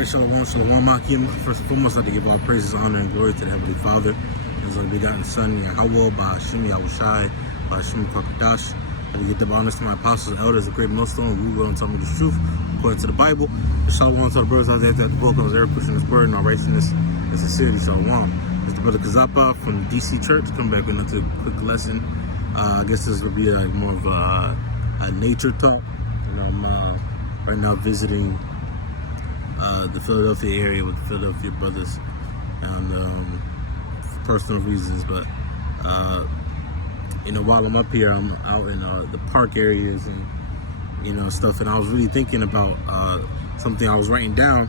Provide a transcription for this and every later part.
Alright, Shalom, Shalom, Akim. First and foremost, I'd like to give all praises, honor, and glory to the Heavenly Father, and His only begotten Son, Yahweh, Ba'ashim Yahushai, Ba'ashim Kwakadash. I'd like to give the honors to my apostles and elders, the great millstone, who will and tell me the truth, according to the Bible. And Shalom to the brothers out there that the book of every pushing His word and our righteousness and sincerity. Shalom. It's the brother Kazapa from the DC Church, coming back with another quick lesson. I guess this will be like more of a nature talk. You know, I'm right now visiting the Philadelphia area with the Philadelphia brothers, and for personal reasons. But you know, while I'm up here, I'm out in the park areas and stuff. And I was really thinking about something I was writing down.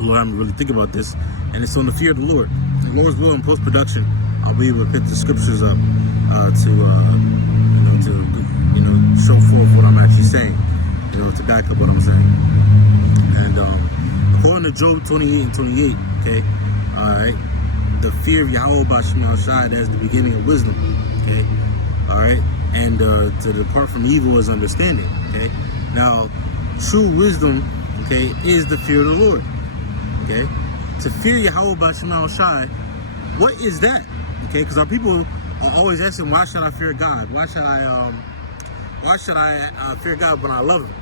Lord, I'm really thinking about this, and it's on the fear of the Lord. The Lord's will in post production, I'll be able to pick the scriptures up to show forth what I'm actually saying. To back up what I'm saying. And according to Job 28 and 28, okay, all right, the fear of Yahweh Ba'ashim Yahushai, that's the beginning of wisdom, okay, all right, and to depart from evil is understanding, okay. Now, true wisdom, okay, is the fear of the Lord, okay. To fear Yahweh Ba'ashim Yahushai, what is that, okay? Because our people are always asking, why should I fear God? Why should I fear God when I love Him?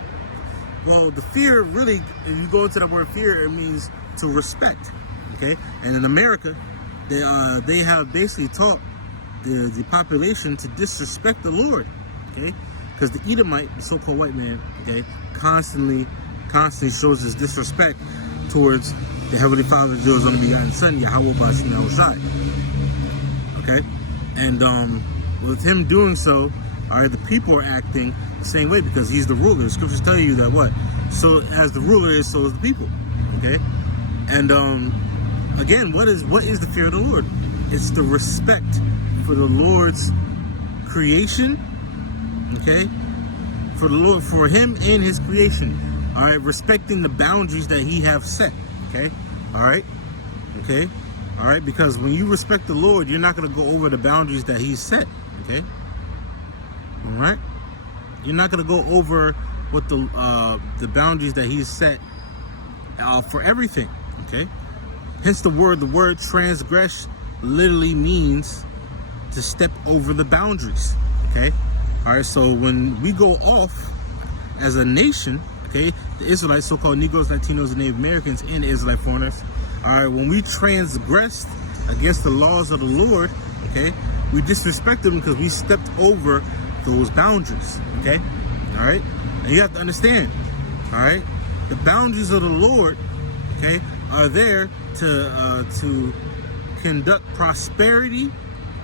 Well, the fear really, if you go into the word fear, it means to respect, okay? And in America, they have basically taught the population to disrespect the Lord, okay? Because the Edomite, the so-called white man, okay, constantly shows his disrespect towards the Heavenly Father, His only begotten Son, Yahweh Ba'ashim Yahushai, okay? And with him doing so, all right, the people are acting the same way because he's the ruler. The scriptures tell you that what? So as the ruler is, so is the people. Okay? And again, what is the fear of the Lord? It's the respect for the Lord's creation. Okay? For the Lord, for Him and His creation. All right, respecting the boundaries that He have set. Okay? All right? Okay? All right, because when you respect the Lord, you're not going to go over the boundaries that He's set. Okay? All right, you're not going to go over what the boundaries that He's set for everything. Okay, hence the word transgress literally means to step over the boundaries. Okay, all right. So when we go off as a nation, okay, the Israelites, so-called Negroes, Latinos, and Native Americans, and Israelite foreigners, all right, when we transgressed against the laws of the Lord, okay, we disrespect them because we stepped over those boundaries, okay? All right? And you have to understand, all right? The boundaries of the Lord, okay, are there to conduct prosperity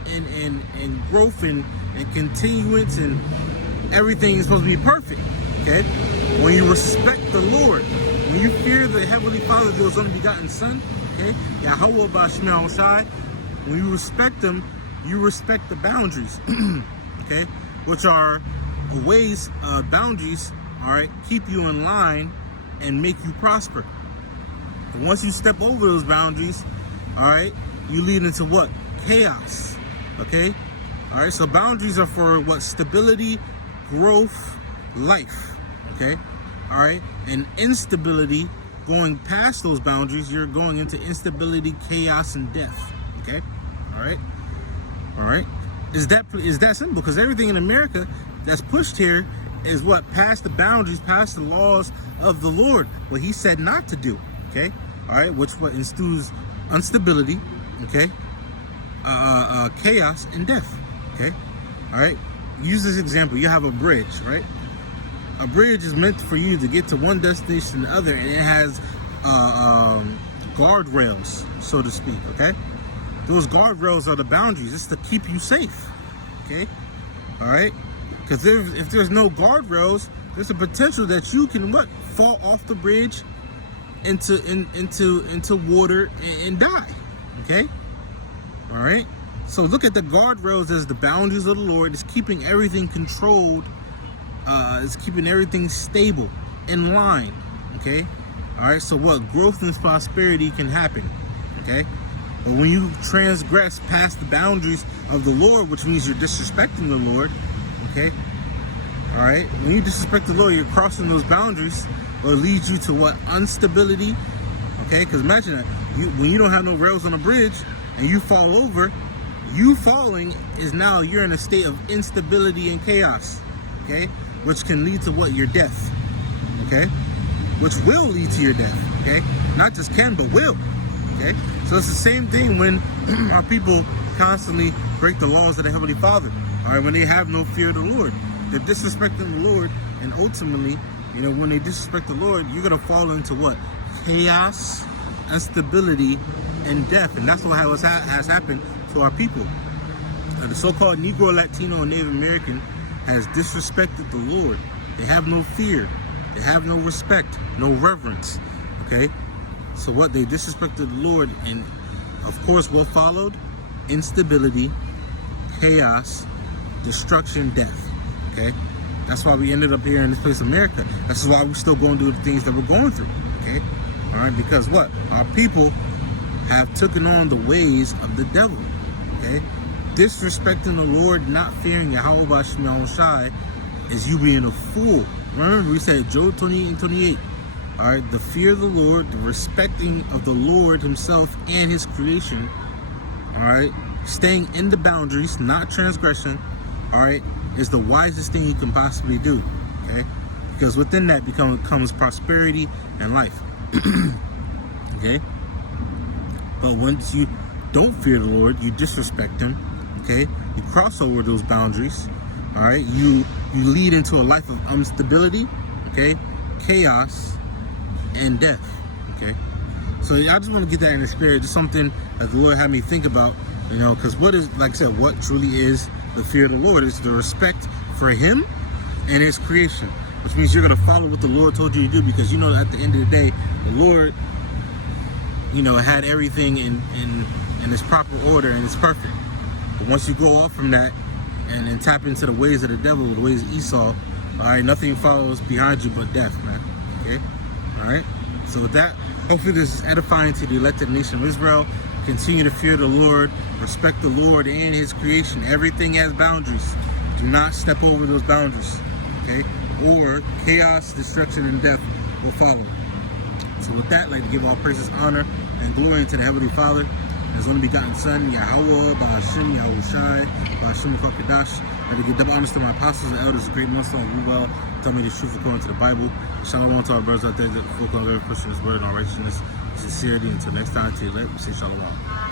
and growth and continuance, and everything is supposed to be perfect, okay? When you respect the Lord, when you fear the Heavenly Father, His only begotten Son, okay, Yahweh Ba'ashim Yahushai, when you respect Him, you respect the boundaries, okay? Which are ways, boundaries, all right, keep you in line and make you prosper. And once you step over those boundaries, all right, you lead into what? Chaos, okay? All right, so boundaries are for what? Stability, growth, life, okay? All right, and instability, going past those boundaries, you're going into instability, chaos, and death, okay? All right, all right. Is that simple? Because everything in America that's pushed here is what? Past the boundaries, past the laws of the Lord. What He said not to do. Okay? All right? Which what instills instability, okay? Chaos and death. Okay? All right? Use this example. You have a bridge, right? A bridge is meant for you to get to one destination to the other, and it has guardrails, so to speak, okay? Those guardrails are the boundaries. It's to keep you safe, okay? All right? Because if there's no guardrails, there's a potential that you can what? Fall off the bridge into water and die, okay? All right? So look at the guardrails as the boundaries of the Lord. It's keeping everything controlled. It's keeping everything stable, in line, okay? All right? So what? Growth and prosperity can happen, okay? But when you transgress past the boundaries of the Lord, which means you're disrespecting the Lord, okay? All right? When you disrespect the Lord, you're crossing those boundaries, or it leads you to what? Instability, Okay, because imagine that when you don't have no rails on the bridge and you fall over, you falling is now you're in a state of instability and chaos. Okay, which can lead to what? Your death. Okay, which will lead to your death. Okay, not just can but will. Okay, so it's the same thing when our people constantly break the laws of the Heavenly Father. All right, when they have no fear of the Lord, they're disrespecting the Lord, and ultimately, you know, when they disrespect the Lord, you're gonna fall into what? Chaos, instability, and death, and that's what has happened to our people. The so-called Negro, Latino, and Native American has disrespected the Lord. They have no fear, they have no respect, no reverence. Okay, so what? They disrespected the Lord, and of course, what followed? Instability, chaos, destruction, death. Okay, that's why we ended up here in this place, America. That's why we're still going through the things that we're going through. Okay, all right, because what? Our people have taken on the ways of the devil. Okay, disrespecting the Lord, not fearing Yahweh B'Shem Shai, is you being a fool. Remember, we said Job 28 and 28. All right, the fear of the Lord, the respecting of the Lord Himself and His creation. All right, staying in the boundaries, not transgression. All right, is the wisest thing you can possibly do. Okay, because within that comes prosperity and life. Okay, but once you don't fear the Lord, you disrespect Him. Okay, you cross over those boundaries. All right, you lead into a life of instability. Okay, chaos and death. Okay, so I just want to get that in the spirit, just something that the Lord had me think about, you know, because what is, like I said, what truly is the fear of the Lord is the respect for Him and His creation, which means you're going to follow what the Lord told you to do, because you know at the end of the day, the Lord, you know, had everything in its proper order and it's perfect. But once you go off from that and tap into the ways of the devil, the ways of Esau, all right, nothing follows behind you but death, man. Okay, all right. So with that, hopefully this is edifying to the elected nation of Israel. Continue to fear the Lord, respect the Lord and His creation. Everything has boundaries. Do not step over those boundaries, okay? Or chaos, destruction, and death will follow. So with that, I'd like to give all praises, honor, and glory to the Heavenly Father, His only begotten Son, Yahweh, Ba'Shem, Yahweh Shai, Ba'Shem Kadash. I'd like to give double honors to my apostles and elders, the great Muslim, who well tell me the truth according to the Bible. Shalom to our brothers out there that fulfill every Christian's word and all righteousness, sincerity. Until next time, to you, say shalom.